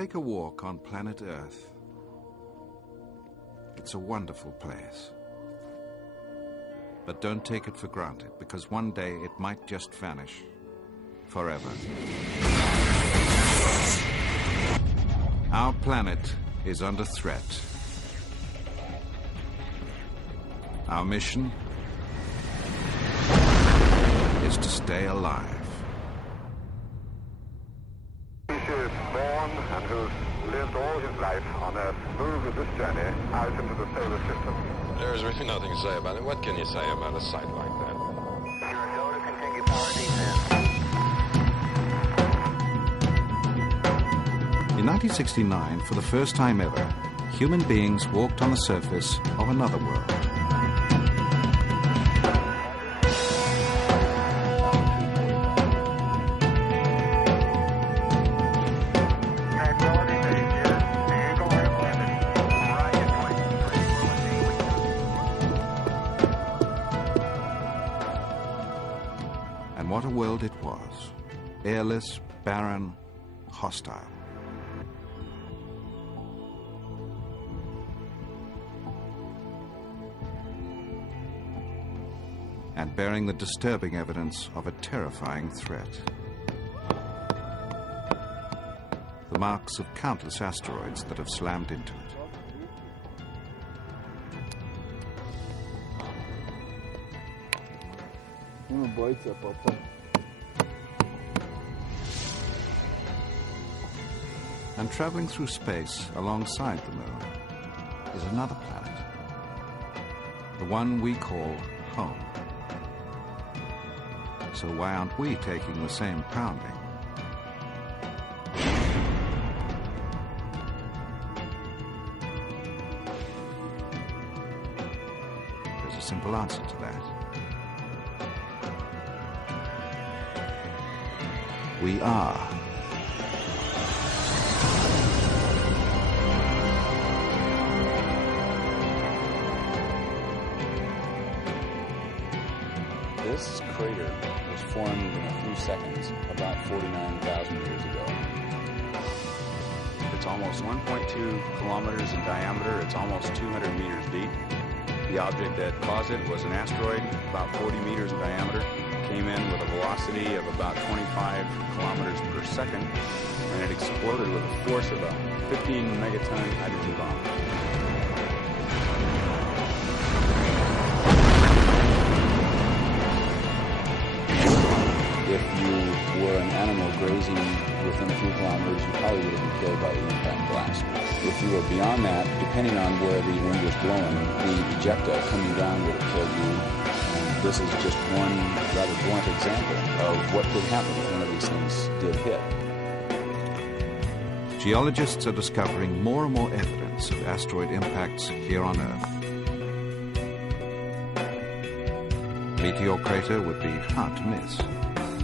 Take a walk on planet Earth. It's a wonderful place. But don't take it for granted, because one day it might just vanish forever. Our planet is under threat. Our mission is to stay alive. He is born and who's lived all his life on Earth, moved with this journey out into the solar system. There's really nothing to say about it. What can you say about a site like that? Go to continue power descent. In 1969, for the first time ever, human beings walked on the surface of another world. And what a world it was. Airless, barren, hostile. And bearing the disturbing evidence of a terrifying threat. The marks of countless asteroids that have slammed into it. And traveling through space alongside the moon is another planet. The one we call home. So why aren't we taking the same pounding? There's a simple answer to that. We are. This crater was formed in a few seconds about 49,000 years ago. It's almost 1.2 kilometers in diameter. It's almost 200 meters deep. The object that caused it was an asteroid about 40 meters in diameter. Came in with a velocity of about 25 kilometers per second, and it exploded with a force of a 15 megaton hydrogen bomb. If you were an animal grazing within a few kilometers, you probably would have been killed by the impact blast. If you were beyond that, depending on where the wind was blowing, the ejecta coming down would have killed you. And this is just one rather blunt example of what could happen if one of these things did hit. Geologists are discovering more and more evidence of asteroid impacts here on Earth. Meteor crater would be hard to miss.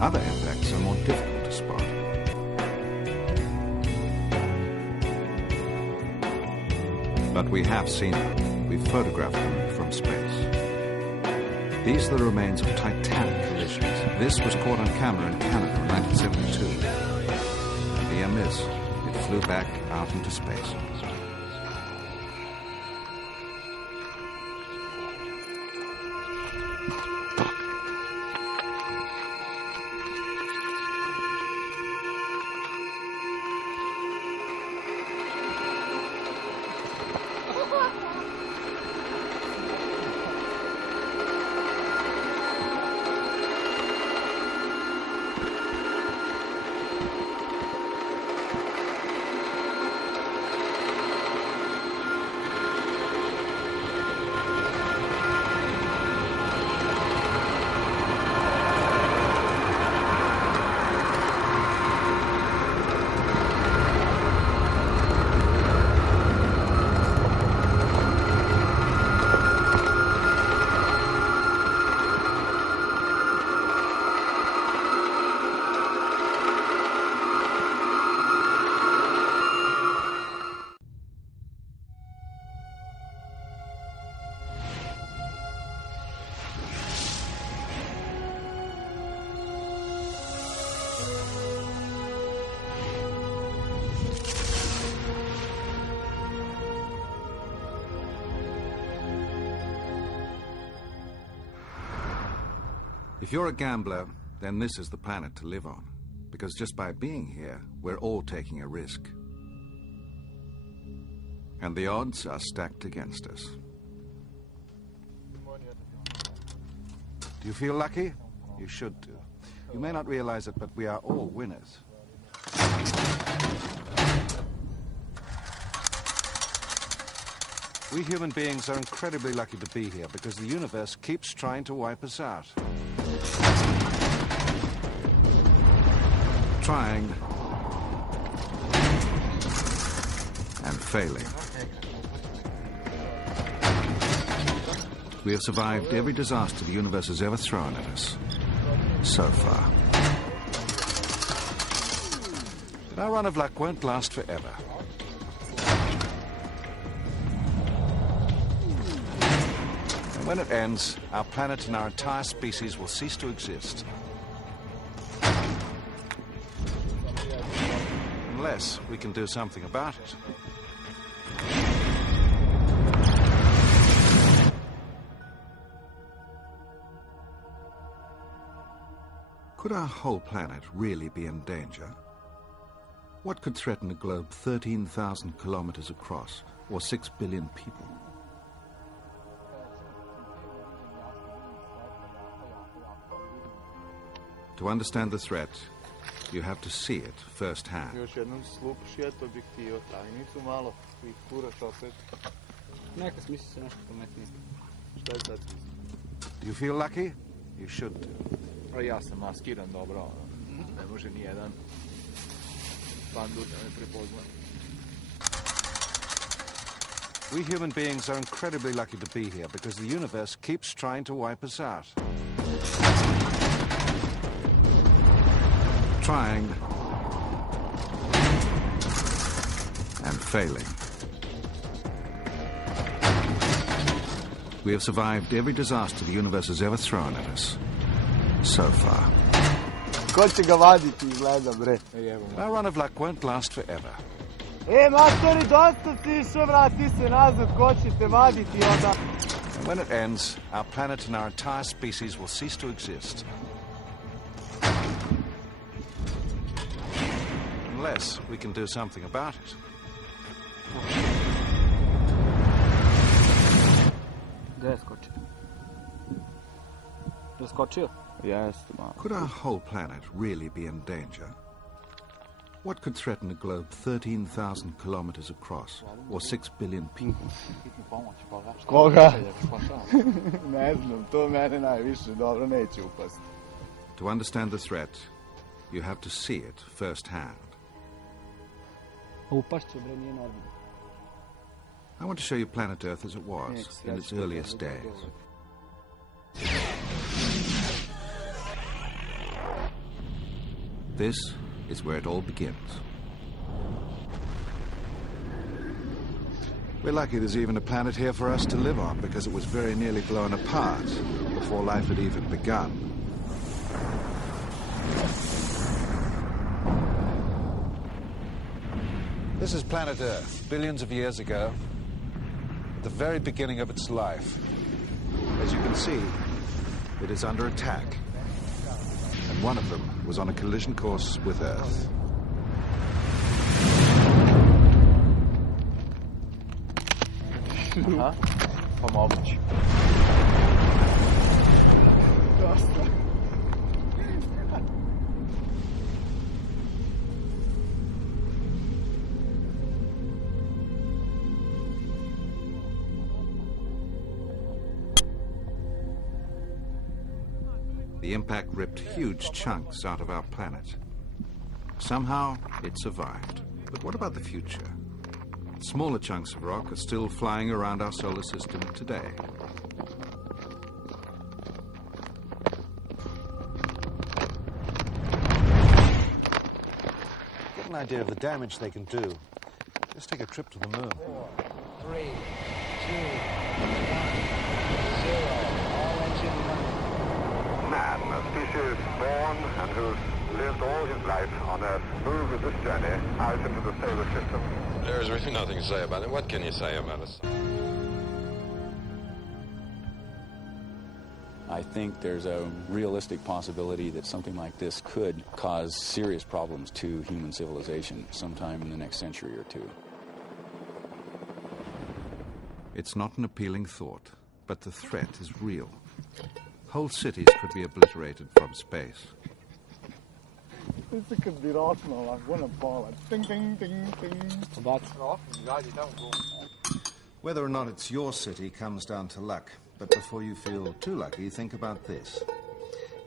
Other impacts are more difficult to spot. But we have seen them. We've photographed them from space. These are the remains of titanic collisions. This was caught on camera in Canada in 1972. And near miss, it flew back out into space. If you're a gambler, then this is the planet to live on. Because just by being here, we're all taking a risk. And the odds are stacked against us. Do you feel lucky? You should do. You may not realize it, but we are all winners. We human beings are incredibly lucky to be here because the universe keeps trying to wipe us out. Trying and failing. We have survived every disaster the universe has ever thrown at us. So far. But our run of luck won't last forever. And when it ends, our planet and our entire species will cease to exist. Unless we can do something about it. Could our whole planet really be in danger? What could threaten a globe 13,000 kilometers across, or 6 billion people? To understand the threat, you have to see it firsthand. Još jednom slup objektiva, tajnicu malo, i furaš opet. Neka smisli se nešto pametnije. Šta je sad? Do you feel lucky? You should do. Ja sam maskiran dobro, ne može ni jedan pandut da me prepozna. We human beings are incredibly lucky to be here because the universe keeps trying to wipe us out. Trying and failing. We have survived every disaster the universe has ever thrown at us. So far. Ko će ga vaditi, izgleda, bre. Our run of luck won't last forever. Matori, dosta si išao, vrati se nazad, ko će te vaditi onda? And when it ends, our planet and our entire species will cease to exist. Unless we can do something about it. Gdje je skočio? Je skočio? Jeste, malo. Could our whole planet really be in danger? What could threaten a globe 13,000 kilometers across, or 6 billion people? Koga? Ne znam, to mene najviše dobro neće upasti. To understand the threat, you have to see it firsthand. Upašće, bre, nije normalno. I want to show you planet Earth as it was in its earliest days. This is where it all begins. We're lucky there's even a planet here for us to live on because it was very nearly blown apart before life had even begun. This is planet Earth, billions of years ago, at the very beginning of its life. As you can see, it is under attack. And one of them was on a collision course with Earth. Aha, pa moguće. Dosta. The impact ripped huge chunks out of our planet. Somehow, it survived. But what about the future? Smaller chunks of rock are still flying around our solar system today. Get an idea of the damage they can do. Let's take a trip to the moon. 4, 3, 2, 1, 0. All engine running. Man, a species born and who's lived all his life on Earth, moved with this journey out into the solar system. There's really nothing to say about it. What can you say about it? I think there's a realistic possibility that something like this could cause serious problems to human civilization sometime in the next century or two. It's not an appealing thought, but the threat is real. Whole cities could be obliterated from space. Questa che dirotma, la buona bola. Ding, ding, ding, ding. Whether or not it's your city comes down to luck. But before you feel too lucky, think about this.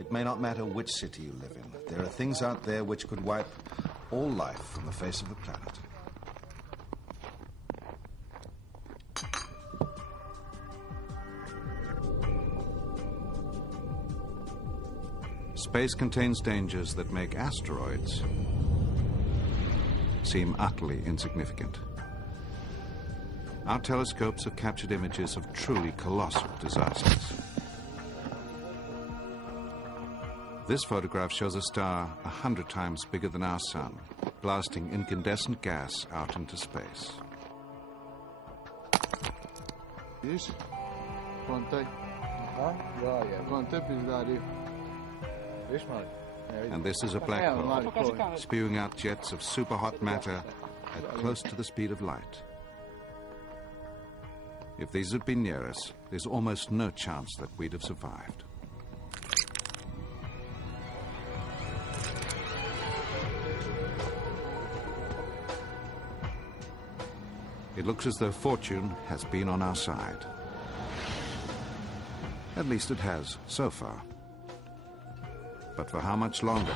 It may not matter which city you live in. There are things out there which could wipe all life from the face of the planet. Space contains dangers that make asteroids seem utterly insignificant. Our telescopes have captured images of truly colossal disasters. This photograph shows a star 100 times bigger than our sun, blasting incandescent gas out into space. Vidiš? Kontaj. Kontaj pizdari. Vidiš mali? And this is a black hole, spewing out jets of superhot matter at close to the speed of light. If these had been near us, there's almost no chance that we'd have survived. It looks as though fortune has been on our side. At least it has, so far. But for how much longer?